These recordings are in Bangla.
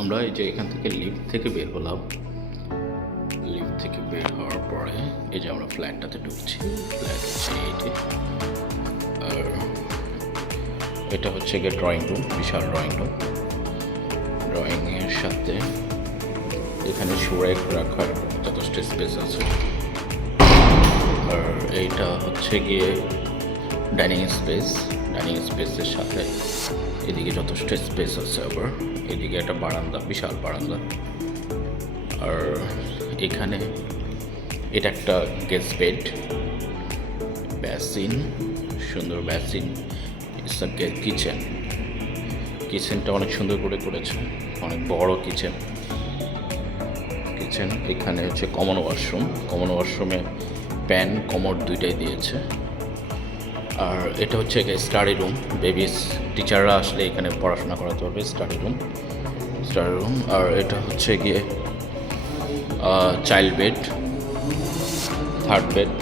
আমরা এই যে এখান থেকে লিফট থেকে বের হলাম। লিফট থেকে বের হওয়ার পরে এই যে আমরা ফ্ল্যাটটাতে ঢুকছি। ফ্ল্যাট হচ্ছে এইটি, আর এটা হচ্ছে গিয়ে ড্রয়িং রুম, বিশাল ড্রয়িং রুম। ড্রয়িংয়ের সাথে এখানে সুরেক রাখার যথেষ্ট স্পেস আছে। আর এইটা হচ্ছে গিয়ে ডাইনিং স্পেস। ডাইনিং স্পেসের সাথে এদিকে যথেষ্ট স্পেস আছে। আবার এদিকে একটা বারান্দা, বিশাল বারান্দা। আর এখানে এটা একটা গেস্ট বেড, বেসিন, সুন্দর বেসিন। It's a kitchen. কিচেনটা অনেক সুন্দর করে করেছে, অনেক বড় কিচেন। এখানে হচ্ছে কমন ওয়াশরুম। কমন ওয়াশরুমে প্যান কমোড দুইটাই দিয়েছে। আর এটা হচ্ছে স্টাডি রুম। বেবিস টিচাররা আসলে এখানে পড়াশোনা করাতে পারবে। Study room. আর এটা হচ্ছে গিয়ে চাইল্ড বেড,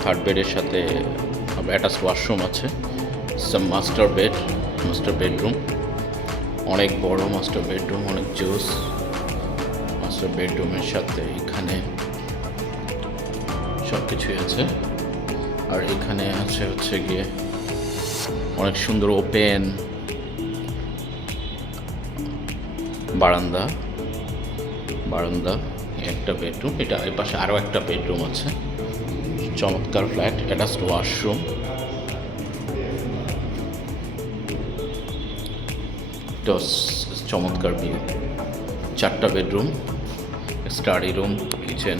থার্ড বেডের সাথে অ্যাটাচ ওয়াশরুম আছে। মাস্টার বেডরুম, অনেক বড় মাস্টার বেডরুম, অনেক জোস। মাস্টার বেডরুমের সাথে এখানে সব কিছুই আছে। আর এখানে হচ্ছে গিয়ে অনেক সুন্দর ওপেন বারান্দা। একটা বেডরুম। এটা এর পাশে আরও একটা বেডরুম আছে। চমৎকার ফ্ল্যাট, অ্যাটাচড ওয়াশরুম। চমৎকার ভিউ। 4টা বেডরুম, স্টাডি রুম, কিচেন।